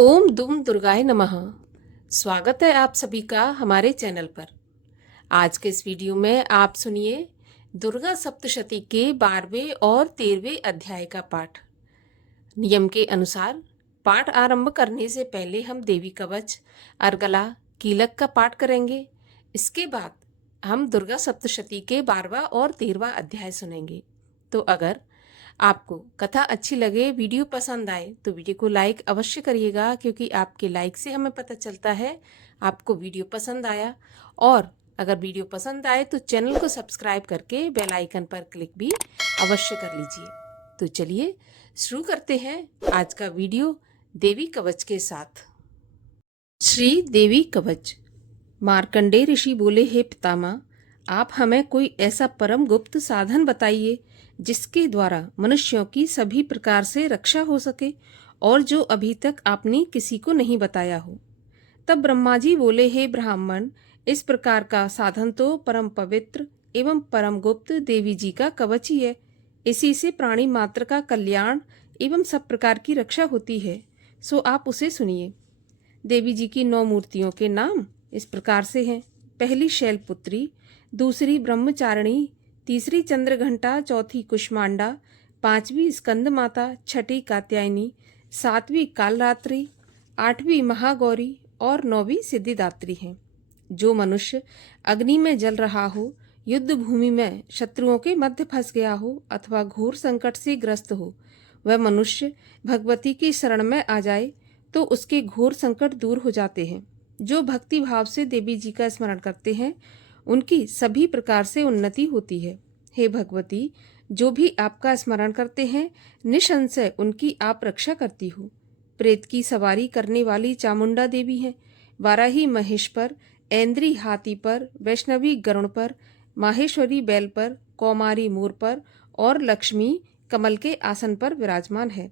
ओम दुम दुर्गाय नमः। स्वागत है आप सभी का हमारे चैनल पर। आज के इस वीडियो में आप सुनिए दुर्गा सप्तशती के 12वें और 13वें अध्याय का पाठ। नियम के अनुसार पाठ आरंभ करने से पहले हम देवी कवच, अर्गला, कीलक का पाठ करेंगे। इसके बाद हम दुर्गा सप्तशती के 12वां और 13वां अध्याय सुनेंगे। तो अगर आपको कथा अच्छी लगे, वीडियो पसंद आए तो वीडियो को लाइक अवश्य करिएगा, क्योंकि आपके लाइक से हमें पता चलता है आपको वीडियो पसंद आया। और अगर वीडियो पसंद आए तो चैनल को सब्सक्राइब करके बेल आइकन पर क्लिक भी अवश्य कर लीजिए। तो चलिए शुरू करते हैं आज का वीडियो देवी कवच के साथ। श्री देवी कवच। मार्कंडेय ऋषि बोले, हे पितामह, आप हमें कोई ऐसा परम गुप्त साधन बताइए जिसके द्वारा मनुष्यों की सभी प्रकार से रक्षा हो सके और जो अभी तक आपने किसी को नहीं बताया हो। तब ब्रह्मा जी बोले, हे ब्राह्मण, इस प्रकार का साधन तो परम पवित्र एवं परम गुप्त देवी जी का कवच ही है। इसी से प्राणी मात्र का कल्याण एवं सब प्रकार की रक्षा होती है। सो आप उसे सुनिए। देवी जी की 9 मूर्तियों के नाम इस प्रकार से हैं। पहली शैलपुत्री, दूसरी ब्रह्मचारिणी, तीसरी चंद्रघंटा, चौथी कुष्मांडा, पांचवी स्कंद माता, छठी कात्यायनी, सातवीं कालरात्रि, आठवीं महागौरी और 9वीं सिद्धिदात्री हैं। जो मनुष्य अग्नि में जल रहा हो, युद्ध भूमि में शत्रुओं के मध्य फंस गया हो अथवा घोर संकट से ग्रस्त हो, वह मनुष्य भगवती की शरण में आ जाए तो उसके घोर संकट दूर हो जाते हैं। जो भक्ति भाव से देवी जी का स्मरण करते हैं उनकी सभी प्रकार से उन्नति होती है। हे भगवती, जो भी आपका स्मरण करते हैं निसंशय उनकी आप रक्षा करती हो। प्रेत की सवारी करने वाली चामुंडा देवी हैं। वाराही महेश पर, ऐन्द्री हाथी पर, वैष्णवी गरुण पर, माहेश्वरी बैल पर, कौमारी मोर पर और लक्ष्मी कमल के आसन पर विराजमान है।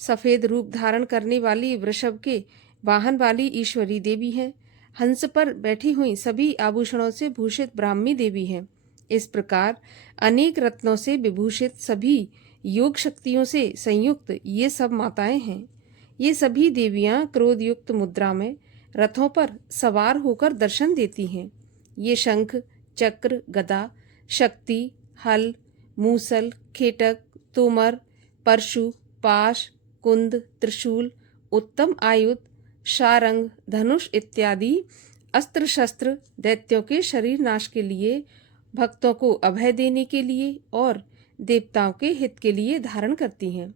सफेद रूप धारण करने वाली वृषभ के वाहन वाली ईश्वरी देवी हैं। हंस पर बैठी हुई सभी आभूषणों से भूषित ब्राह्मी देवी हैं। इस प्रकार अनेक रत्नों से विभूषित सभी योग शक्तियों से संयुक्त ये सब माताएं हैं। ये सभी देवियां क्रोधयुक्त मुद्रा में रथों पर सवार होकर दर्शन देती हैं। ये शंख, चक्र, गदा, शक्ति, हल, मूसल, खेटक, तोमर, परशु, पाश, कुंद, त्रिशूल, उत्तम आयुध, शारंग, धनुष इत्यादि अस्त्र शस्त्र दैत्यों के शरीर नाश के लिए, भक्तों को अभय देने के लिए और देवताओं के हित के लिए धारण करती हैं।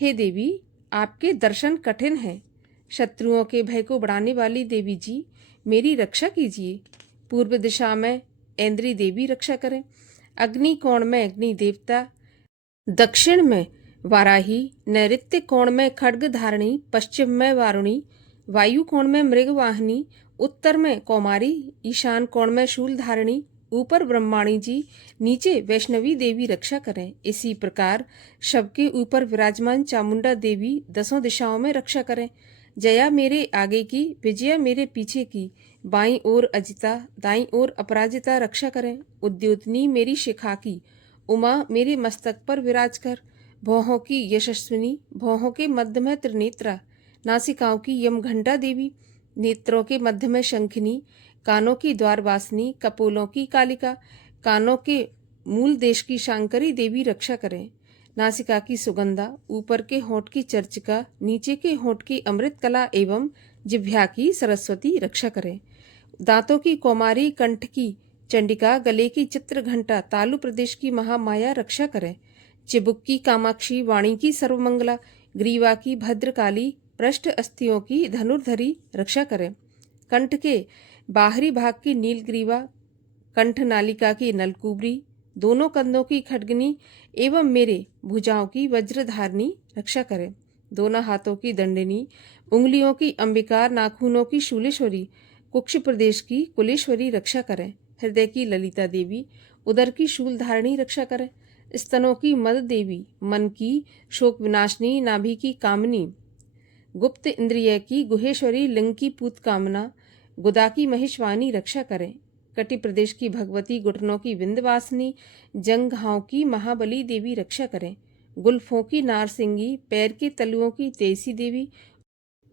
हे देवी, आपके दर्शन कठिन हैं। शत्रुओं के भय को बढ़ाने वाली देवी जी, मेरी रक्षा कीजिए। पूर्व दिशा में ऐन्द्री देवी रक्षा करें, अग्नि कोण में अग्नि देवता, दक्षिण में वाराही, नैऋत्य कोण में खड्ग धारणी, पश्चिम में वारुणी, वायु कोण में मृगवाहिनी, उत्तर में कौमारी, ईशान कोण में शूल धारणी, ऊपर ब्रह्माणी जी, नीचे वैष्णवी देवी रक्षा करें। इसी प्रकार शव के ऊपर विराजमान चामुंडा देवी 10 दिशाओं में रक्षा करें। जया मेरे आगे की, विजया मेरे पीछे की, बाईं ओर अजिता, दाईं ओर अपराजिता रक्षा करें। उद्योतनी मेरी शिखा की, उमा मेरे मस्तक पर विराज कर। भौहों की यशस्विनी, भौहों के मध्य में त्रिनेत्रा, नासिकाओं की यमघंटा देवी, नेत्रों के मध्य में शंखिनी, कानों की द्वारवासिनी, कपोलों की कालिका, कानों के मूल देश की शांकरी देवी रक्षा करें। नासिका की सुगंधा, ऊपर के होंठ की चर्चिका, नीचे के होंठ की अमृत कला एवं जिह्वा की सरस्वती रक्षा करें। दांतों की कौमारी, कंठ की चंडिका, गले की चित्रघंटा, तालु प्रदेश की महामाया रक्षा करें। चिबुक की कामाक्षी, वाणी की सर्वमंगला, ग्रीवा की भद्रकाली, पृष्ठ अस्थियों की धनुर्धरी रक्षा करें। कंठ के बाहरी भाग की नीलग्रीवा, कंठ नालिका की नलकुबरी, दोनों कंधों की खड्गनी एवं मेरे भुजाओं की वज्रधारणी रक्षा करें। दोनों हाथों की दंडिनी, उंगलियों की अंबिका, नाखूनों की शूलेश्वरी, कुक्ष प्रदेश की कुलेश्वरी रक्षा करें। हृदय की ललिता देवी, उदर की शूलधारणी रक्षा करें। स्तनों की मद देवी, मन की शोक विनाशनी, नाभि की कामनी, गुप्त इंद्रिय की गुहेश्वरी, लिंग की पूत कामना, गुदा की महिषवानी रक्षा करें। कटि प्रदेश की भगवती, घुटनों की विंध्यवासिनी, जंघाओं की महाबली देवी रक्षा करें। गुल्फों की नारसिंगी, पैर के तलुओं की तेसी देवी,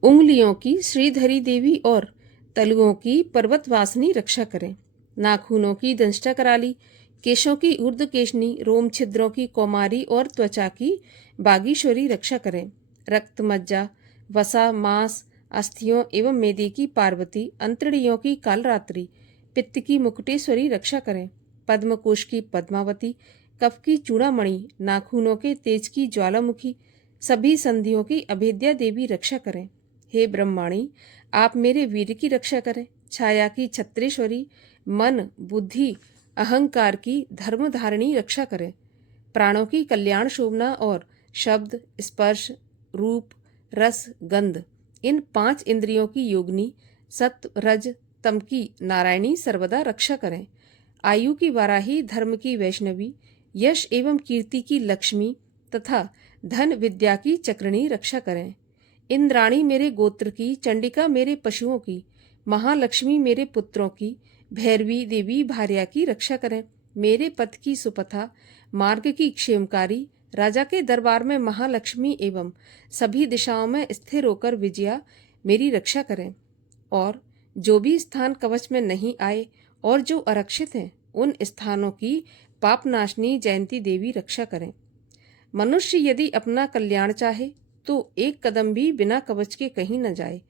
उंगलियों की श्रीधरी देवी और तलुओं की पर्वतवासिनी रक्षा करें। नाखूनों की दंष्टा कराली, केशों की ऊर्ध्वकेशनी, रोम छिद्रों की कौमारी और त्वचा की बागीश्वरी रक्षा करें। रक्त, मज्जा, वसा, मांस, अस्थियों एवं मेदे की पार्वती, अंतड़ियों की कालरात्रि, पित्त की मुकुटेश्वरी रक्षा करें। पद्मकोश की पद्मावती, कफ की चूड़ामणि, नाखूनों के तेज की ज्वालामुखी, सभी संधियों की अभेद्या देवी रक्षा करें। हे ब्रह्माणी, आप मेरे वीर की रक्षा करें। छाया की छत्रेश्वरी, मन, बुद्धि, अहंकार की धर्मधारिणी रक्षा करें। प्राणों की कल्याण शोभना और शब्द, स्पर्श, रूप, रस, गंध, इन 5 इंद्रियों की योगिनी, सत्व, रज, तम की नारायणी सर्वदा रक्षा करें। आयु की वाराही, धर्म की वैष्णवी, यश एवं कीर्ति की लक्ष्मी तथा धन विद्या की चक्रणी रक्षा करें। इंद्राणी मेरे गोत्र की, चंडिका मेरे पशुओं की, महालक्ष्मी मेरे पुत्रों की, भैरवी देवी भार्या की रक्षा करें। मेरे पथ की सुपथा, मार्ग की क्षेमकारी, राजा के दरबार में महालक्ष्मी एवं सभी दिशाओं में स्थिर होकर विजया मेरी रक्षा करें। और जो भी स्थान कवच में नहीं आए और जो आरक्षित हैं, उन स्थानों की पापनाशनी जयंती देवी रक्षा करें। मनुष्य यदि अपना कल्याण चाहे तो एक कदम भी बिना कवच के कहीं न जाए।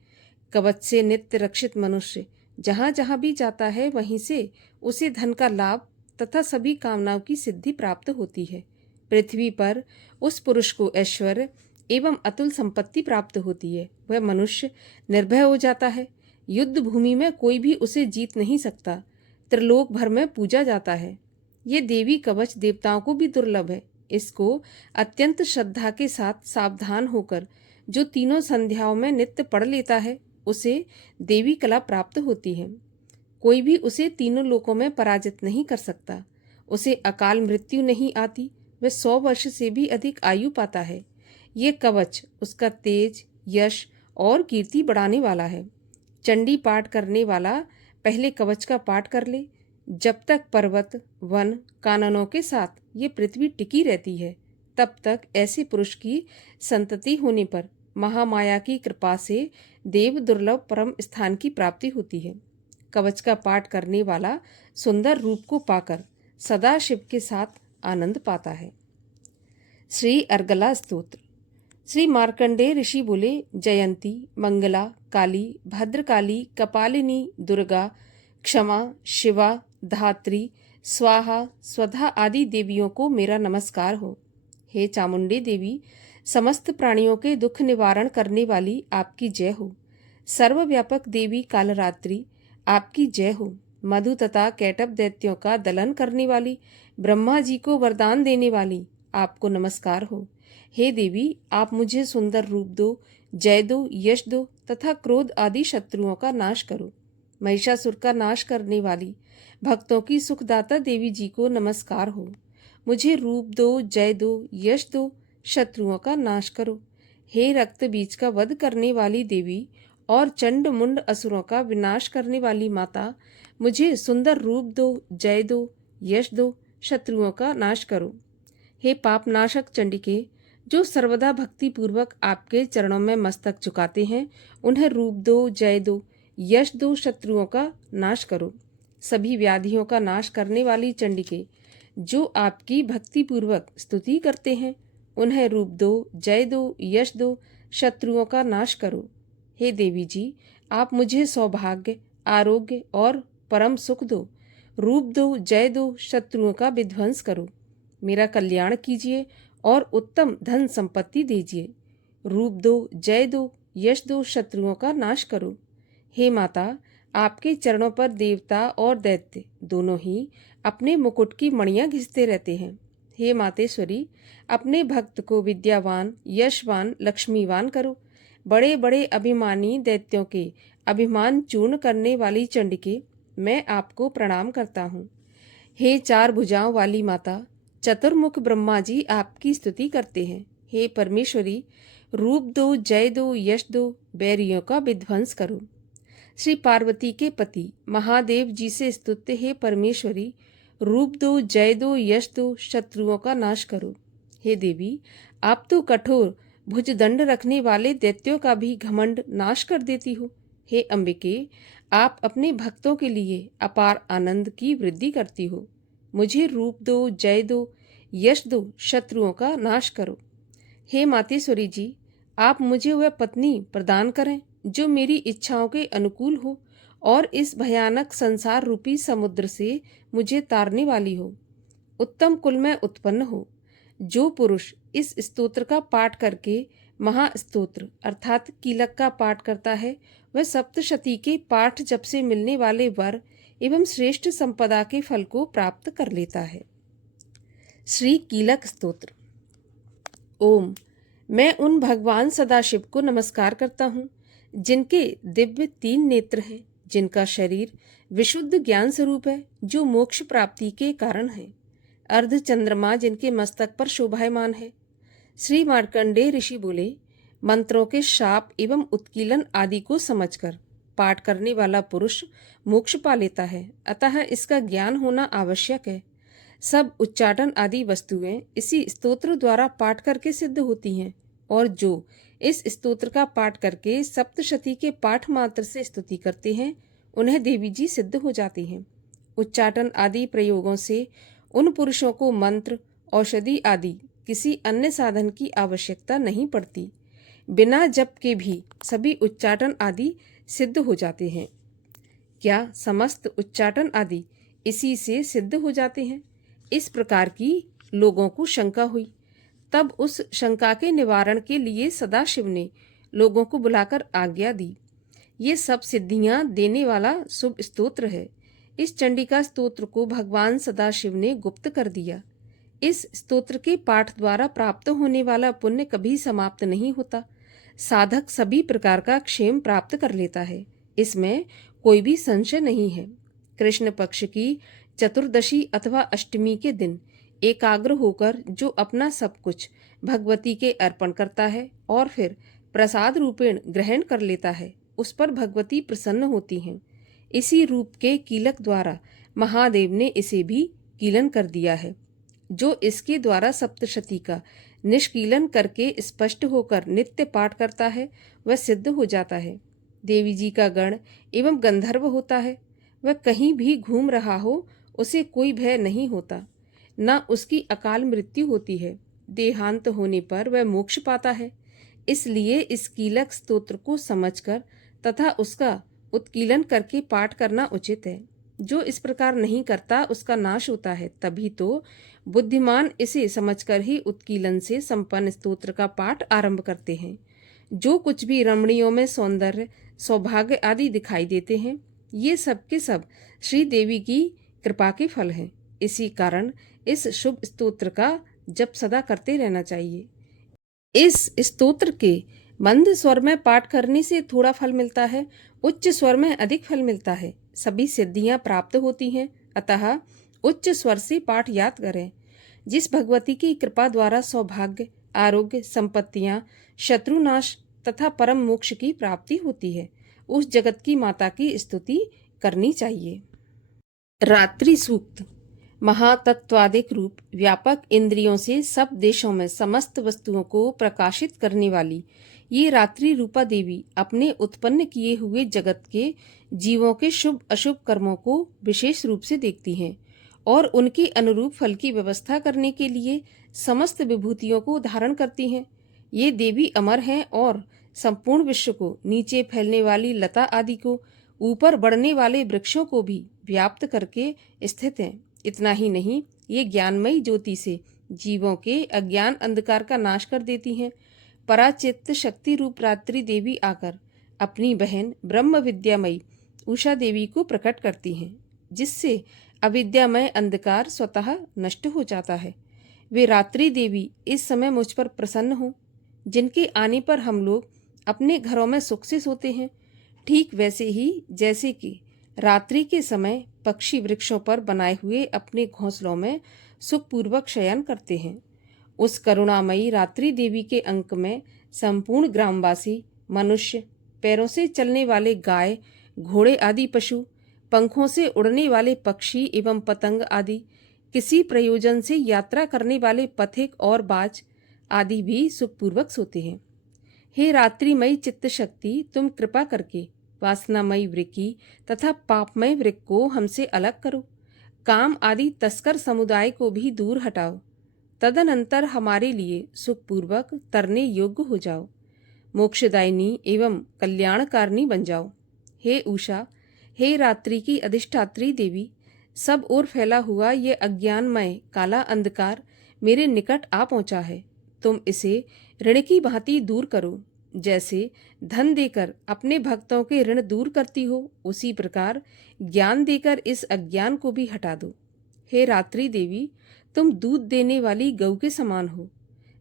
कवच से नित्य रक्षित मनुष्य जहाँ जहाँ भी जाता है, वहीं से उसे धन का लाभ तथा सभी कामनाओं की सिद्धि प्राप्त होती है। पृथ्वी पर उस पुरुष को ऐश्वर्य एवं अतुल संपत्ति प्राप्त होती है। वह मनुष्य निर्भय हो जाता है। युद्ध भूमि में कोई भी उसे जीत नहीं सकता। त्रिलोक भर में पूजा जाता है। ये देवी कवच देवताओं को भी दुर्लभ है। इसको अत्यंत श्रद्धा के साथ सावधान होकर जो तीनों संध्याओं में नित्य पढ़ लेता है, उसे देवी कला प्राप्त होती है। कोई भी उसे तीनों लोकों में पराजित नहीं कर सकता। उसे अकाल मृत्यु नहीं आती। वह 100 वर्ष से भी अधिक आयु पाता है। ये कवच उसका तेज, यश और कीर्ति बढ़ाने वाला है। चंडी पाठ करने वाला पहले कवच का पाठ कर ले। जब तक पर्वत, वन, काननों के साथ ये पृथ्वी टिकी रहती है, तब तक ऐसे पुरुष की संतति होने पर महामाया की कृपा से देव दुर्लभ परम स्थान की प्राप्ति होती है। कवच का पाठ करने वाला सुंदर रूप को पाकर सदा शिव के साथ आनंद पाता है। श्री अर्गला स्तोत्र। श्री मार्कंडेय ऋषि बोले, जयंती, मंगला, काली, भद्रकाली, कपालिनी, दुर्गा, क्षमा, शिवा, धात्री, स्वाहा, स्वधा आदि देवियों को मेरा नमस्कार हो। हे चामुंडे देवी, समस्त प्राणियों के दुख निवारण करने वाली आपकी जय हो। सर्वव्यापक देवी कालरात्रि, आपकी जय हो। मधु तथा कैटभ दैत्यों का दलन करने वाली, ब्रह्मा जी को वरदान देने वाली, आपको नमस्कार हो। हे देवी, आप मुझे सुंदर रूप दो, जय दो, यश दो तथा क्रोध आदि शत्रुओं का नाश करो। महिषासुर का नाश करने वाली, भक्तों की सुखदाता देवी जी को नमस्कार हो। मुझे रूप दो, जय दो, यश दो, शत्रुओं का नाश करो। हे रक्त बीज का वध करने वाली देवी और चंड मुंड असुरों का विनाश करने वाली माता, मुझे सुंदर रूप दो, जय दो, यश दो, शत्रुओं का नाश करो। हे पापनाशक चंडिके, जो सर्वदा भक्ति पूर्वक आपके चरणों में मस्तक झुकाते हैं, उन्हें रूप दो, जय दो, यश दो, शत्रुओं का नाश करो। सभी व्याधियों का नाश करने वाली चंडिके, जो आपकी भक्ति पूर्वक स्तुति करते हैं, उन्हें रूप दो, जय दो, यश दो, शत्रुओं का नाश करो। हे देवी जी, आप मुझे सौभाग्य, आरोग्य और परम सुख दो। रूप दो, जय दो, शत्रुओं का विध्वंस करो। मेरा कल्याण कीजिए और उत्तम धन संपत्ति दीजिए। रूप दो, जय दो, यश दो, शत्रुओं का नाश करो। हे माता, आपके चरणों पर देवता और दैत्य दोनों ही अपने मुकुट की मणियां घिसते रहते हैं। हे मातेश्वरी, अपने भक्त को विद्यावान, यशवान, लक्ष्मीवान करो। बड़े बड़े अभिमानी दैत्यों के अभिमान चूर्ण करने वाली चंडिके, मैं आपको प्रणाम करता हूँ। हे 4 भुजाओं वाली माता, चतुर्मुख ब्रह्मा जी आपकी स्तुति करते हैं। हे परमेश्वरी, रूप दो, जय दो, यश दो, बैरियों का विध्वंस करो। श्री पार्वती के पति महादेव जी से स्तुत्य हे परमेश्वरी, रूप दो, जय दो, यश दो, शत्रुओं का नाश करो। हे देवी, आप तो कठोर भुजदंड रखने वाले दैत्यों का भी घमंड नाश कर देती हो। हे अंबिके, आप अपने भक्तों के लिए अपार आनंद की वृद्धि करती हो। मुझे रूप दो, जय दो, यश दो, शत्रुओं का नाश करो। हे मातेश्वरी जी, आप मुझे वह पत्नी प्रदान करें जो मेरी इच्छाओं के अनुकूल हो और इस भयानक संसार रूपी समुद्र से मुझे तारने वाली हो। उत्तम कुल में उत्पन्न हो। जो पुरुष इस स्तोत्र का पाठ करके महास्तोत्र अर्थात कीलक का पाठ करता है, वह सप्तशती के पाठ जप से मिलने वाले वर एवं श्रेष्ठ संपदा के फल को प्राप्त कर लेता है। श्री कीलक स्तोत्र। ओम। मैं उन भगवान सदाशिव को नमस्कार करता हूँ जिनके दिव्य 3 नेत्र हैं, जिनका शरीर विशुद्ध ज्ञान स्वरूप है, जो मोक्ष प्राप्ति के कारण है। अर्ध चंद्रमा जिनके मस्तक पर शोभायमान है। श्री मार्कंडेय ऋषि बोले, मंत्रों के शाप एवं उत्कीलन आदि को समझकर पाठ करने वाला पुरुष मोक्ष पा लेता है, अतः इसका ज्ञान होना आवश्यक है। सब उच्चाटन आदि वस्तुएं इसी स्तोत्र द्वारा पाठ करके सिद्ध होती हैं, और जो इस स्तोत्र का पाठ करके सप्तशती के पाठ मात्र से स्तुति करते हैं, उन्हें देवी जी सिद्ध हो जाती हैं। उच्चाटन आदि प्रयोगों से उन पुरुषों को मंत्र, औषधि आदि किसी अन्य साधन की आवश्यकता नहीं पड़ती। बिना जप के भी सभी उच्चाटन आदि सिद्ध हो जाते हैं। क्या समस्त उच्चाटन आदि इसी से सिद्ध हो जाते हैं? इस प्रकार की लोगों को शंका हुई। तब उस शंका के निवारण के लिए सदाशिव ने लोगों को बुलाकर आज्ञा दी। ये सब सिद्धियां देने वाला शुभ स्तोत्र है। इस चंडिका स्तोत्र को भगवान सदाशिव ने गुप्त कर दिया। इस स्तोत्र के पाठ द्वारा प्राप्त होने वाला पुण्य कभी समाप्त नहीं होता। साधक सभी प्रकार का क्षेम प्राप्त कर लेता है, इसमें कोई भी संशय नहीं है। कृष्ण पक्ष की चतुर्दशी अथवा अष्टमी के दिन एकाग्र होकर जो अपना सब कुछ भगवती के अर्पण करता है और फिर प्रसाद रूपेण ग्रहण कर लेता है, उस पर भगवती प्रसन्न होती हैं। इसी रूप के कीलक द्वारा महादेव ने इसे भी कीलन कर दिया है। जो इसके द्वारा सप्तशती का निष्कीलन करके स्पष्ट होकर नित्य पाठ करता है, वह सिद्ध हो जाता है। देवी जी का गण एवं गंधर्व होता है। वह कहीं भी घूम रहा हो, उसे कोई भय नहीं होता, न उसकी अकाल मृत्यु होती है। देहांत होने पर वह मोक्ष पाता है। इसलिए इस कीलक स्तोत्र को समझकर तथा उसका उत्कीलन करके पाठ करना उचित है। जो इस प्रकार नहीं करता उसका नाश होता है। तभी तो बुद्धिमान इसे समझकर ही उत्कीलन से संपन्न स्तोत्र का पाठ आरंभ करते हैं। जो कुछ भी रमणियों में सौंदर्य, सौभाग्य आदि दिखाई देते हैं, ये सब के सब श्री देवी की कृपा के फल हैं। इसी कारण इस शुभ स्तोत्र का जप सदा करते रहना चाहिए। इस स्तोत्र के मंद स्वर में पाठ करने से थोड़ा फल मिलता है, उच्च स्वर में अधिक फल मिलता है। सभी सिद्धियां प्राप्त होती हैं, अतः उच्च स्वर से पाठ याद करें। जिस भगवती की कृपा द्वारा सौभाग्य, आरोग्य, संपत्तियां, शत्रुनाश तथा परम मोक्ष की प्राप्ति होती है, उस जगत की माता की स्तुति करनी चाहिए। रात्रि सूक्त। महातत्वादिक रूप व्यापक इंद्रियों से सब देशों में समस्त वस्तुओं को प्रकाशित करने वाली ये रात्रि रूपा देवी अपने उत्पन्न किए हुए जगत के जीवों के शुभ अशुभ कर्मों को विशेष रूप से देखती हैं और उनके अनुरूप फल की व्यवस्था करने के लिए समस्त विभूतियों को धारण करती हैं। ये देवी अमर हैं और संपूर्ण विश्व को, नीचे फैलने वाली लता आदि को, ऊपर बढ़ने वाले वृक्षों को भी व्याप्त करके स्थित हैं। इतना ही नहीं, ये ज्ञानमयी ज्योति से जीवों के अज्ञान अंधकार का नाश कर देती हैं। पराचित्त शक्ति रूप रात्रि देवी आकर अपनी बहन ब्रह्म विद्यामयी उषा देवी को प्रकट करती हैं, जिससे अविद्यामय अंधकार स्वतः नष्ट हो जाता है। वे रात्रि देवी इस समय मुझ पर प्रसन्न हो, जिनके आने पर हम लोग अपने घरों में सुख से सोते हैं, ठीक वैसे ही जैसे कि रात्रि के समय पक्षी वृक्षों पर बनाए हुए अपने घोंसलों में सुखपूर्वक शयन करते हैं। उस करुणामयी रात्रि देवी के अंक में संपूर्ण ग्रामवासी, मनुष्य, पैरों से चलने वाले गाय, घोड़े आदि पशु, पंखों से उड़ने वाले पक्षी एवं पतंग आदि, किसी प्रयोजन से यात्रा करने वाले पथिक और बाज आदि भी सुखपूर्वक सोते हैं। हे रात्रिमयी चित्त शक्ति, तुम कृपा करके वासनामयी वृक्की तथा पापमय वृक्क को हमसे अलग करो। काम आदि तस्कर समुदाय को भी दूर हटाओ। तदनंतर हमारे लिए सुखपूर्वक तरने योग्य हो जाओ। मोक्षदायिनी एवं कल्याणकारिणी बन जाओ। हे उषा, हे रात्रि की अधिष्ठात्री देवी, सब ओर फैला हुआ ये अज्ञानमय काला अंधकार मेरे निकट आ पहुंचा है। तुम इसे ऋण की भांति दूर करो। जैसे धन देकर अपने भक्तों के ऋण दूर करती हो, उसी प्रकार ज्ञान देकर इस अज्ञान को भी हटा दो। हे रात्रि देवी, तुम दूध देने वाली गऊ के समान हो।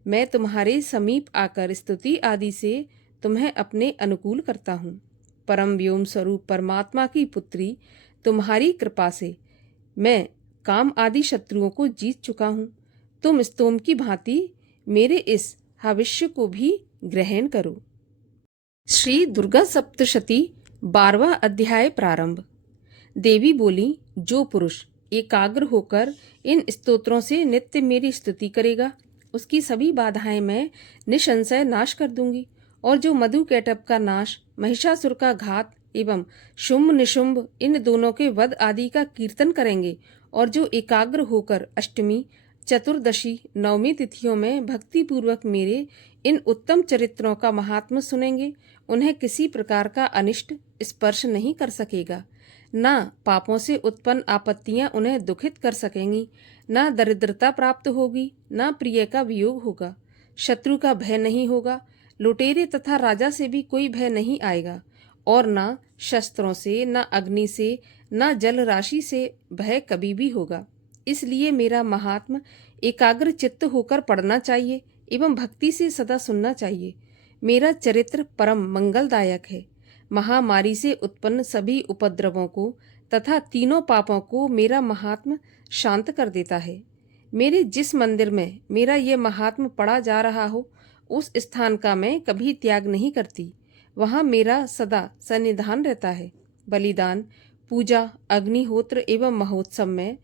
मैं तुम्हारे समीप आकर स्तुति आदि से तुम्हें अपने अनुकूल करता हूँ। परम व्योम स्वरूप परमात्मा की पुत्री, तुम्हारी कृपा से मैं काम आदि शत्रुओं को जीत चुका हूँ। तुम स्तोम की भांति मेरे इस हविष्य को भी ग्रहण करो। श्री दुर्गा सप्तशती 12वां अध्याय प्रारंभ। देवी बोली, जो पुरुष एकाग्र होकर इन स्तोत्रों से नित्य मेरी स्तुति करेगा, उसकी सभी बाधाएं मैं निसंशय नाश कर दूंगी। और जो मधु कैटभ का नाश, महिषासुर का घात एवं शुंभ निशुंभ इन दोनों के वध आदि का कीर्तन करेंगे, और जो एकाग्र होकर अष्टमी, चतुर्दशी, नवमी तिथियों में भक्ति पूर्वक मेरे इन उत्तम चरित्रों का महात्म्य सुनेंगे, उन्हें किसी प्रकार का अनिष्ट स्पर्श नहीं कर सकेगा। न पापों से उत्पन्न आपत्तियां उन्हें दुखित कर सकेंगी, न दरिद्रता प्राप्त होगी, न प्रिय का वियोग होगा, शत्रु का भय नहीं होगा, लुटेरे तथा राजा से भी कोई भय नहीं आएगा, और न शस्त्रों से, न अग्नि से, न जल राशि से भय कभी भी होगा। इसलिए मेरा महात्म एकाग्र चित्त होकर पढ़ना चाहिए एवं भक्ति से सदा सुनना चाहिए। मेरा चरित्र परम मंगलदायक है। महामारी से उत्पन्न सभी उपद्रवों को तथा तीनों पापों को मेरा महात्म शांत कर देता है। मेरे जिस मंदिर में मेरा ये महात्म पढ़ा जा रहा हो, उस स्थान का मैं कभी त्याग नहीं करती। वहाँ मेरा सदा सन्निधान रहता है। बलिदान, पूजा, अग्निहोत्र एवं महोत्सव में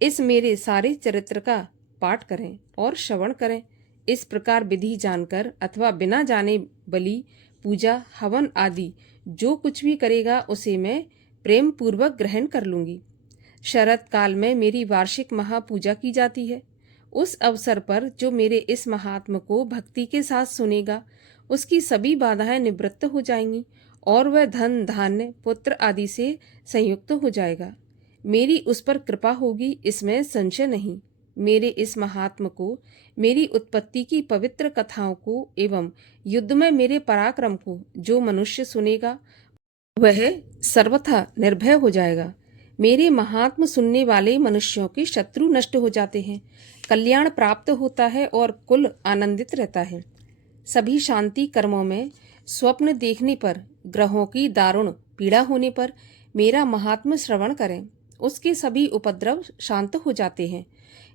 इस मेरे सारे चरित्र का पाठ करें और श्रवण करें। इस प्रकार विधि जानकर अथवा बिना जाने बलि, पूजा, हवन आदि जो कुछ भी करेगा उसे मैं प्रेम पूर्वक ग्रहण कर लूंगी। शरद काल में मेरी वार्षिक महापूजा की जाती है। उस अवसर पर जो मेरे इस महात्म को भक्ति के साथ सुनेगा, उसकी सभी बाधाएं निवृत्त हो जाएंगी और वह धन, धान्य, पुत्र आदि से संयुक्त हो जाएगा। मेरी उस पर कृपा होगी, इसमें संशय नहीं। मेरे इस महात्म को, मेरी उत्पत्ति की पवित्र कथाओं को एवं युद्ध में मेरे पराक्रम को जो मनुष्य सुनेगा, वह सर्वथा निर्भय हो जाएगा। मेरे महात्म सुनने वाले मनुष्यों के शत्रु नष्ट हो जाते हैं, कल्याण प्राप्त होता है और कुल आनंदित रहता है। सभी शांति कर्मों में स्वप्न देखने पर, ग्रहों की दारुण पीड़ा होने पर मेरा महात्म श्रवण करें, उसके सभी उपद्रव शांत हो जाते हैं।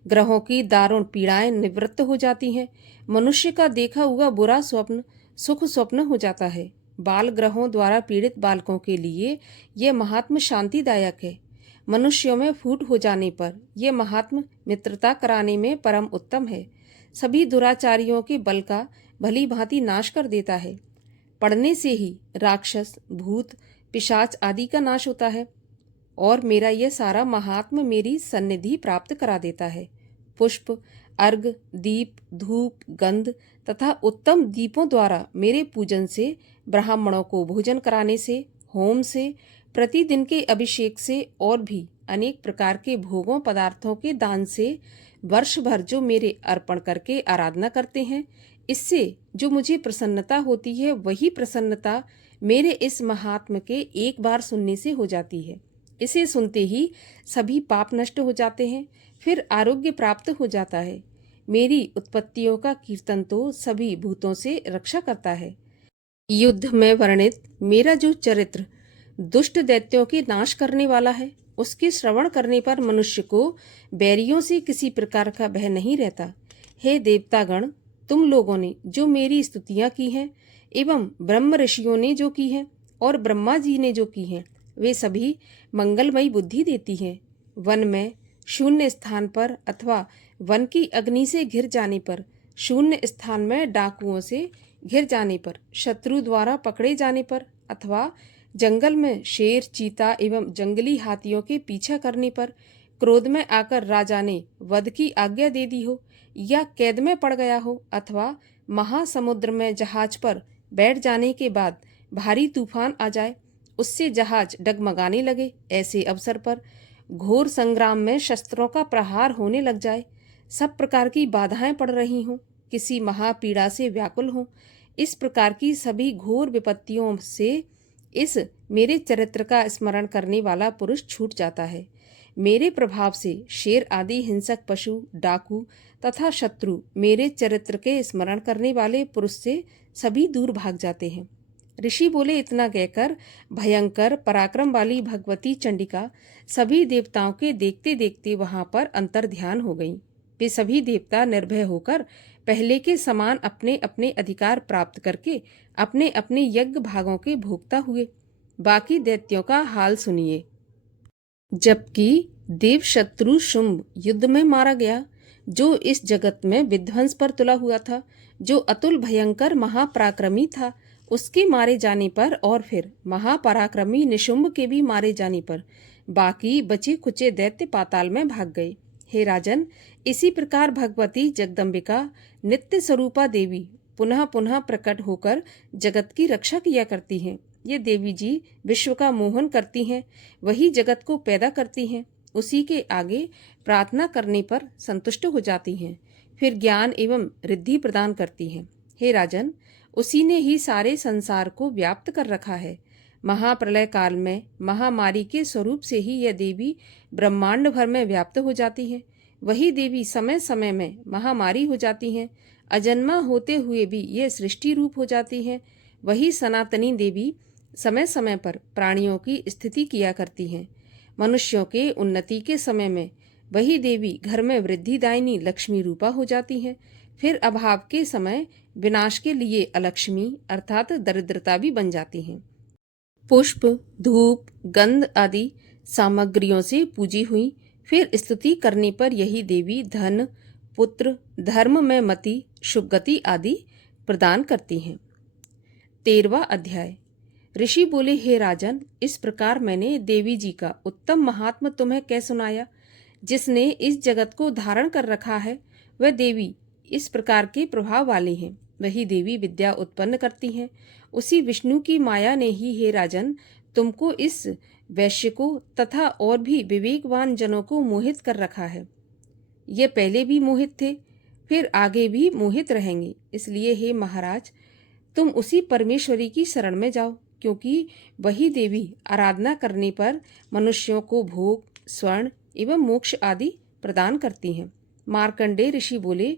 ग्रहों की दारुण पीड़ाएं निवृत्त हो जाती हैं। मनुष्य का देखा हुआ बुरा स्वप्न सुख स्वप्न हो जाता है। बाल ग्रहों द्वारा पीड़ित बालकों के लिए यह महात्म शांतिदायक है। मनुष्यों में फूट हो जाने पर यह महात्म मित्रता कराने में परम उत्तम है। सभी दुराचारियों के बल का भली भांति नाश कर देता है। पढ़ने से ही राक्षस, भूत, पिशाच आदि का नाश होता है और मेरा यह सारा महात्म मेरी सन्निधि प्राप्त करा देता है। पुष्प, अर्घ, दीप, धूप, गंध तथा उत्तम दीपों द्वारा मेरे पूजन से, ब्राह्मणों को भोजन कराने से, होम से, प्रतिदिन के अभिषेक से और भी अनेक प्रकार के भोगों पदार्थों के दान से वर्ष भर जो मेरे अर्पण करके आराधना करते हैं, इससे जो मुझे प्रसन्नता होती है, वही प्रसन्नता मेरे इस महात्म के एक बार सुनने से हो जाती है। इसे सुनते ही सभी पाप नष्ट हो जाते हैं, फिर आरोग्य प्राप्त हो जाता है। मेरी उत्पत्तियों का कीर्तन तो सभी भूतों से रक्षा करता है। युद्ध में वर्णित मेरा जो चरित्र दुष्ट दैत्यों के नाश करने वाला है, उसके श्रवण करने पर मनुष्य को बैरियों से किसी प्रकार का भय नहीं रहता। हे देवतागण, तुम लोगों ने जो मेरी स्तुतियां की हैं एवं ब्रह्म ऋषियों ने जो की हैं और ब्रह्मा जी ने जो की हैं, वे सभी मंगलमयी बुद्धि देती हैं। वन में, शून्य स्थान पर अथवा वन की अग्नि से घिर जाने पर शून्य स्थान में डाकुओं से घिर जाने पर, शत्रु द्वारा पकड़े जाने पर अथवा जंगल में शेर, चीता एवं जंगली हाथियों के पीछा करने पर क्रोध में आकर राजा ने वध की आज्ञा दे दी हो, या कैद में पड़ गया हो, अथवा महासमुद्र में जहाज पर बैठ जाने के बाद भारी तूफान आ जाए, उससे जहाज डगमगाने लगे, ऐसे अवसर पर घोर संग्राम में शस्त्रों का प्रहार होने लग जाए, सब प्रकार की बाधाएं पड़ रही हों, किसी महापीड़ा से व्याकुल हों, इस प्रकार की सभी घोर विपत्तियों से इस मेरे चरित्र का स्मरण करने वाला पुरुष छूट जाता है। मेरे प्रभाव से शेर आदि हिंसक पशु, डाकू तथा शत्रु मेरे चरित्र के स्मरण करने वाले पुरुष से सभी दूर भाग जाते हैं। ऋषि बोले, इतना कहकर भयंकर पराक्रम वाली भगवती चंडिका सभी देवताओं के देखते देखते वहां पर अंतर ध्यान हो गईं। वे सभी देवता निर्भय होकर पहले के समान अपने अपने अधिकार प्राप्त करके अपने अपने यज्ञ भागों के भोक्ता हुए। बाकी दैत्यों का हाल सुनिए। जबकि देव शत्रु शुंभ युद्ध में मारा गया, जो इस जगत में विध्वंस पर तुला हुआ था, जो अतुल भयंकर महापराक्रमी था, उसके मारे जाने पर और फिर महापराक्रमी निशुंभ के भी मारे जाने पर बाकी बचे खुचे दैत्य पाताल में भाग गए। हे राजन, इसी प्रकार भगवती जगदम्बिका नित्य स्वरूपा देवी पुनः पुनः प्रकट होकर जगत की रक्षा किया करती हैं। ये देवी जी विश्व का मोहन करती हैं, वही जगत को पैदा करती हैं, उसी के आगे प्रार्थना करने पर संतुष्ट हो जाती हैं, फिर ज्ञान एवं रिद्धि प्रदान करती हैं। हे राजन, उसी ने ही सारे संसार को व्याप्त कर रखा है। महाप्रलय काल में महामारी के स्वरूप से ही यह देवी ब्रह्मांड भर में व्याप्त हो जाती है। वही देवी समय समय में महामारी हो जाती हैं, अजन्मा होते हुए भी यह सृष्टि रूप हो जाती है। वही सनातनी देवी समय समय पर प्राणियों की स्थिति किया करती हैं। मनुष्यों के उन्नति के समय में वही देवी घर में वृद्धिदायिनी लक्ष्मी रूपा हो जाती हैं, फिर अभाव के समय विनाश के लिए अलक्ष्मी अर्थात दरिद्रता भी बन जाती हैं। पुष्प, धूप, गंध आदि सामग्रियों से पूजी हुई, फिर स्तुति करने पर यही देवी धन, पुत्र, धर्म में मति, शुभगति आदि प्रदान करती हैं। 13वां अध्याय। ऋषि बोले, हे राजन, इस प्रकार मैंने देवी जी का उत्तम महात्म तुम्हें कह सुनाया। जिसने इस जगत को धारण कर रखा है, वह देवी इस प्रकार के प्रभाव वाली हैं। वही देवी विद्या उत्पन्न करती हैं। उसी विष्णु की माया ने ही, हे राजन, तुमको इस वैश्य को तथा और भी विवेकवान जनों को मोहित कर रखा है। ये पहले भी मोहित थे, फिर आगे भी मोहित रहेंगे। इसलिए हे महाराज, तुम उसी परमेश्वरी की शरण में जाओ, क्योंकि वही देवी आराधना करने पर मनुष्यों को भोग, स्वर्ण एवं मोक्ष आदि प्रदान करती हैं। मार्कंडेय ऋषि बोले,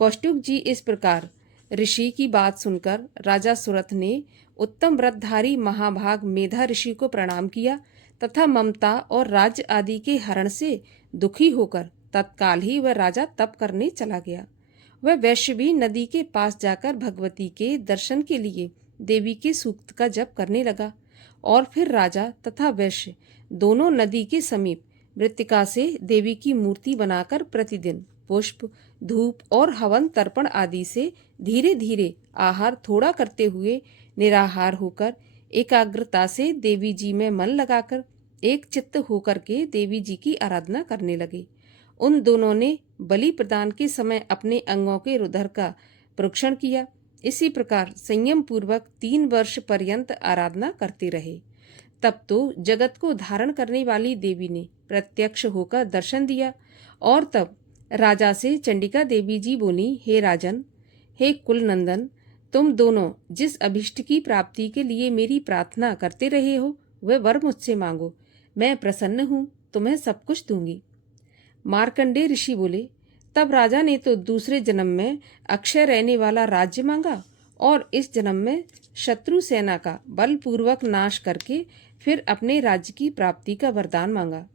कौष्टुक जी, इस प्रकार ऋषि की बात सुनकर राजा सुरथ ने उत्तम व्रतधारी महाभाग मेधा ऋषि को प्रणाम किया तथा ममता और राज्य आदि के हरण से दुखी होकर तत्काल ही वह राजा तप करने चला गया। वह वैश्य भी नदी के पास जाकर भगवती के दर्शन के लिए देवी के सूक्त का जप करने लगा, और फिर राजा तथा वैश्य दोनों नदी के समीप मृत्तिका से देवी की मूर्ति बनाकर प्रतिदिन पुष्प, धूप और हवन तर्पण आदि से धीरे धीरे आहार थोड़ा करते हुए निराहार होकर एकाग्रता से देवी जी में मन लगाकर एक चित्त होकर के देवी जी की आराधना करने लगे। उन दोनों ने बलि प्रदान के समय अपने अंगों के रुधिर का प्रोक्षण किया। इसी प्रकार संयम पूर्वक 3 वर्ष पर्यंत आराधना करते रहे। तब तो जगत को धारण करने वाली देवी ने प्रत्यक्ष होकर दर्शन दिया, और तब राजा से चंडिका देवी जी बोली, हे राजन, हे कुलनंदन, तुम दोनों जिस अभिष्ट की प्राप्ति के लिए मेरी प्रार्थना करते रहे हो, वह वर मुझसे मांगो। मैं प्रसन्न हूँ, तुम्हें सब कुछ दूंगी। मार्कंडेय ऋषि बोले, तब राजा ने तो दूसरे जन्म में अक्षय रहने वाला राज्य मांगा, और इस जन्म में शत्रु सेना का बलपूर्वक नाश करके फिर अपने राज्य की प्राप्ति का वरदान मांगा।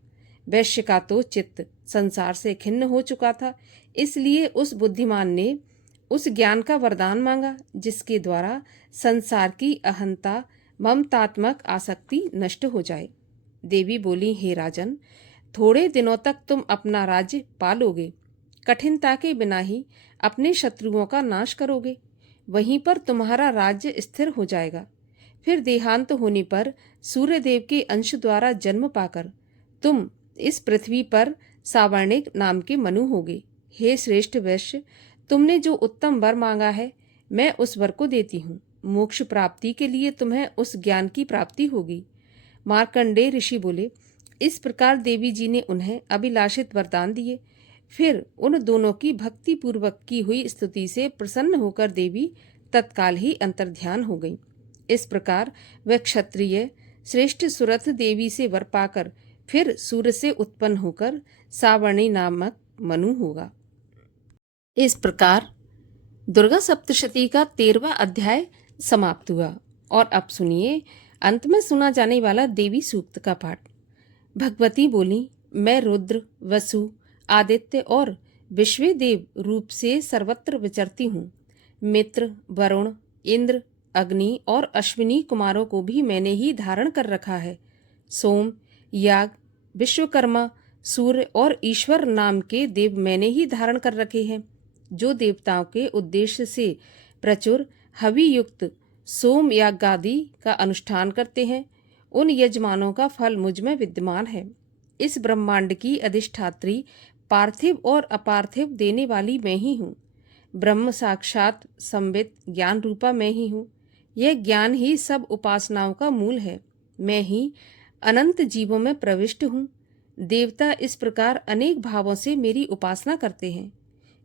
वैश्य का तो चित्त संसार से खिन्न हो चुका था, इसलिए उस बुद्धिमान ने उस ज्ञान का वरदान मांगा जिसके द्वारा संसार की अहंता, ममतात्मक आसक्ति नष्ट हो जाए। देवी बोली, हे राजन, थोड़े दिनों तक तुम अपना राज्य पालोगे। कठिनता के बिना ही अपने शत्रुओं का नाश करोगे, वहीं पर तुम्हारा राज्य स्थिर हो जाएगा। फिर देहांत होने पर सूर्यदेव के अंश द्वारा जन्म पाकर तुम इस पृथ्वी पर सावर्णिक नाम के मनु होगे। हे श्रेष्ठ वैश्य, तुमने जो उत्तम वर मांगा है, मैं उस वर को देती हूँ। मोक्ष प्राप्ति के लिए तुम्हें उस ज्ञान की प्राप्ति होगी। मार्कंडेय ऋषि बोले, इस प्रकार देवी जी ने उन्हें अभिलाषित वरदान दिए। फिर उन दोनों की भक्ति पूर्वक की हुई स्तुति से प्रसन्न होकर देवी तत्काल ही अंतर्ध्यान हो गई। इस प्रकार वह क्षत्रिय श्रेष्ठ सुरथ देवी से वर पाकर फिर सूर्य से उत्पन्न होकर सावर्णी नामक मनु होगा। इस प्रकार दुर्गा सप्तशती का 13वां अध्याय समाप्त हुआ। और अब सुनिए अंत में सुना जाने वाला देवी सूक्त का पाठ। भगवती बोली, मैं रुद्र, वसु, आदित्य और विश्वेदेव रूप से सर्वत्र विचरती हूँ। मित्र, वरुण, इंद्र, अग्नि और अश्विनी कुमारों को भी मैंने ही धारण कर रखा है। सोम, याग, विश्वकर्मा, सूर्य और ईश्वर नाम के देव मैंने ही धारण कर रखे हैं। जो देवताओं के उद्देश्य से प्रचुर हवि युक्त सोम यागादि का अनुष्ठान करते हैं, उन यजमानों का फल मुझ में विद्यमान है। इस ब्रह्मांड की अधिष्ठात्री पार्थिव और अपार्थिव देने वाली मैं ही हूँ। ब्रह्म साक्षात संवित ज्ञान रूपा मैं ही हूँ। यह ज्ञान ही सब उपासनाओं का मूल है। मैं ही अनंत जीवों में प्रविष्ट हूँ। देवता इस प्रकार अनेक भावों से मेरी उपासना करते हैं।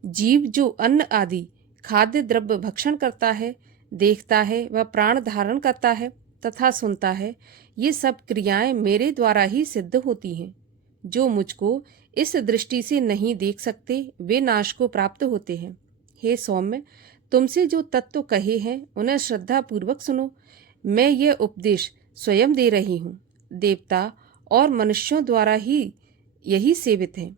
जीव जो अन्न आदि खाद्य द्रव्य भक्षण करता है, देखता है, वह प्राण धारण करता है तथा सुनता है, ये सब क्रियाएं मेरे द्वारा ही सिद्ध होती हैं। जो मुझको इस दृष्टि से नहीं देख सकते, वे नाश को प्राप्त होते हैं। हे सौम्य, तुमसे जो तत्व कहे हैं उन्हें श्रद्धा पूर्वक सुनो। मैं यह उपदेश स्वयं दे रही हूँ। देवता और मनुष्यों द्वारा ही यही सेवित है।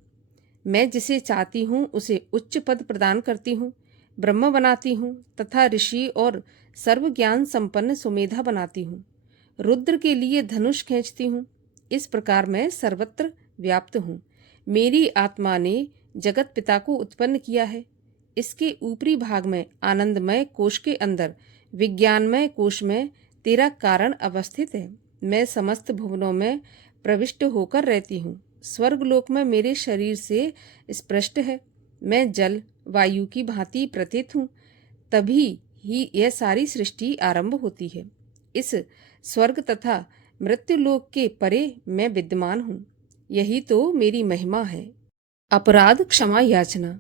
मैं जिसे चाहती हूँ उसे उच्च पद प्रदान करती हूँ, ब्रह्म बनाती हूँ तथा ऋषि और सर्व ज्ञान संपन्न सुमेधा बनाती हूँ। रुद्र के लिए धनुष खींचती हूँ। इस प्रकार मैं सर्वत्र व्याप्त हूँ। मेरी आत्मा ने जगत पिता को उत्पन्न किया है। इसके ऊपरी भाग में आनंदमय कोश के अंदर विज्ञानमय कोश में तेरा कारण अवस्थित है। मैं समस्त भुवनों में प्रविष्ट होकर रहती हूँ। स्वर्गलोक में मेरे शरीर से स्पष्ट है। मैं जल वायु की भांति प्रतीत हूँ। तभी ही यह सारी सृष्टि आरंभ होती है। इस स्वर्ग तथा मृत्युलोक के परे मैं विद्यमान हूँ। यही तो मेरी महिमा है। अपराध क्षमा याचना।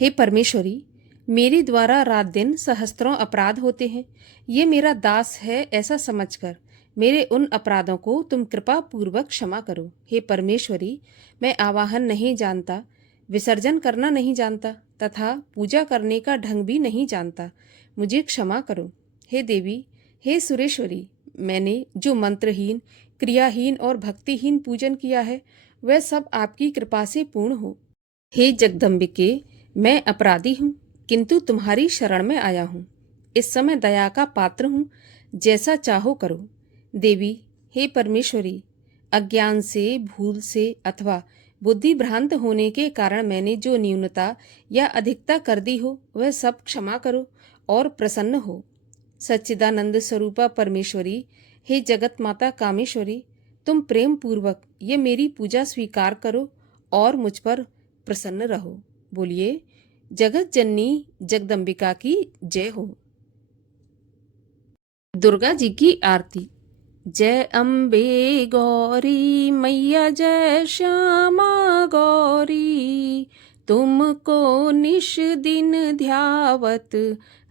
हे परमेश्वरी, मेरे द्वारा रात दिन सहस्त्रों अपराध होते हैं। ये मेरा दास है ऐसा समझकर मेरे उन अपराधों को तुम कृपा पूर्वक क्षमा करो। हे परमेश्वरी, मैं आवाहन नहीं जानता, विसर्जन करना नहीं जानता तथा पूजा करने का ढंग भी नहीं जानता। मुझे क्षमा करो। हे देवी, हे सुरेश्वरी, मैंने जो मंत्रहीन, क्रियाहीन और भक्तिहीन पूजन किया है, वह सब आपकी कृपा से पूर्ण हो। हे जगदम्बिके, मैं अपराधी हूँ, किंतु तुम्हारी शरण में आया हूँ। इस समय दया का पात्र हूँ, जैसा चाहो करो। देवी, हे परमेश्वरी, अज्ञान से, भूल से अथवा बुद्धि भ्रांत होने के कारण मैंने जो न्यूनता या अधिकता कर दी हो, वह सब क्षमा करो और प्रसन्न हो। सच्चिदानंद स्वरूपा परमेश्वरी, हे जगत माता कामेश्वरी, तुम प्रेम पूर्वक ये मेरी पूजा स्वीकार करो और मुझ पर प्रसन्न रहो। बोलिए जगत जननी जगदम्बिका की जय हो। दुर्गा जी की आरती। जय अम्बे गौरी मैया, जय श्यामा गौरी, तुमको निश दिन ध्यावत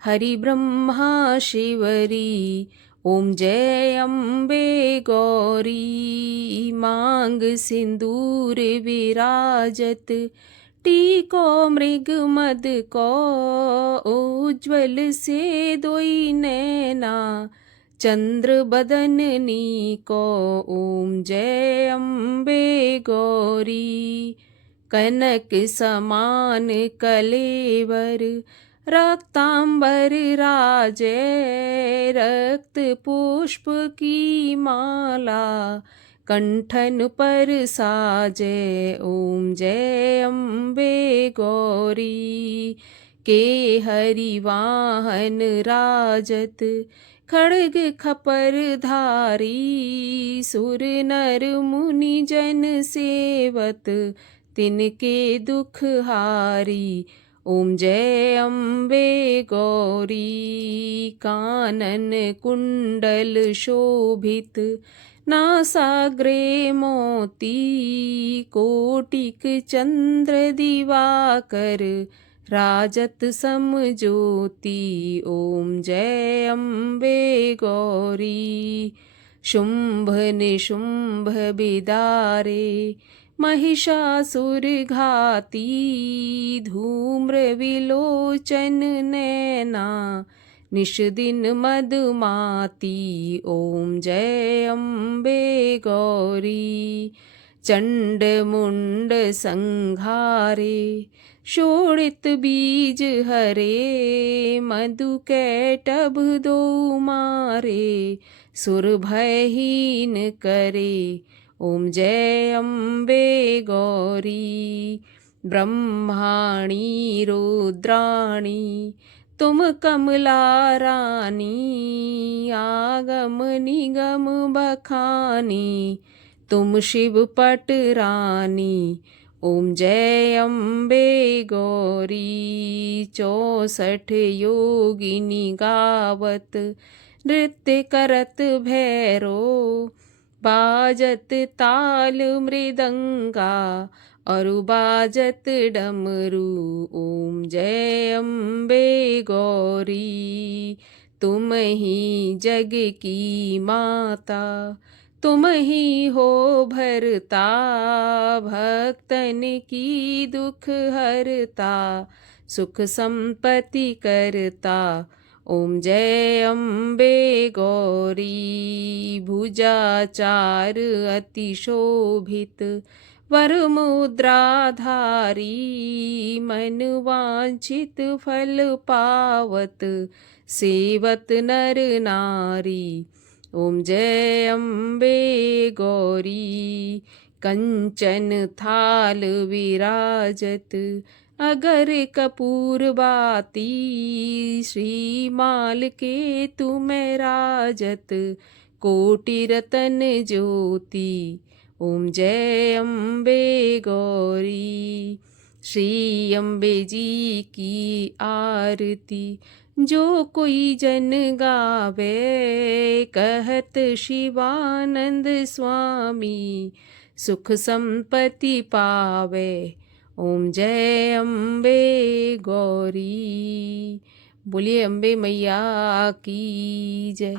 हरि ब्रह्मा शिवरी। ओम जय अम्बे गौरी, मांग सिंदूर विराजत, टीको मृग मद को, उज्ज्वल से दोई नैना, चंद्र बदननी को। ओम जय अम्बे गौरी, कनक समान कलेवर, रक्तांबर राजे, रक्त पुष्प की माला, कंठन पर साजे। ओम जय अम्बे गौरी। के हरि वाहन राजत, खड़ग खपर धारी। सुर नर मुनि जन सेवत, तिनके दुख हारी। ओम जय अम्बे गौरी। कानन कुंडल शोभित, नासाग्रे मोती। कोटिक चंद्र दिवाकर, राजत सम ज्योति। ओम जय अम्बे गौरी। शुंभ निशुंभ बिदारे, महिषासुर घाती। धूम्र विलोचन नैना, निश दिन मदमाती। ओम जय अम्बे गौरी। चंड मुंड संघारे, शोणित बीज हरे। मधु कैटभ दो मारे, सुर भयहीन करे। ओम जय अम्बे गौरी। ब्रह्माणी रुद्राणी, तुम कमला रानी। आगम निगम बखानी, तुम शिव पट रानी। ओम जय अम्बे गौरी। 64 योगिनी गावत, नृत्य करत भैरो। बाजत ताल मृदंगा, और बाजत डमरू। ओम जय अम्बे गौरी। तुम ही जग की माता, तुम ही हो भरता। भक्तन की दुख हरता, सुख संपत्ति करता। ओम जय अम्बे गौरी। भुजा चार अति शोभित, वर मुद्राधारी। मन वांछित फल पावत, सेवत नर नारी। ओम जय अम्बे गौरी। कंचन थाल विराजत, अगर कपूर बाती। श्रीमाल के तुम राजत, कोटि रतन ज्योति। ओम जय अम्बे गौरी। श्री अम्बे जी की आरती, जो कोई जन गावे। कहत शिवानंद स्वामी, सुख संपत्ति पावे। ओम जय अम्बे गौरी। बोलिए अम्बे मैया की जय।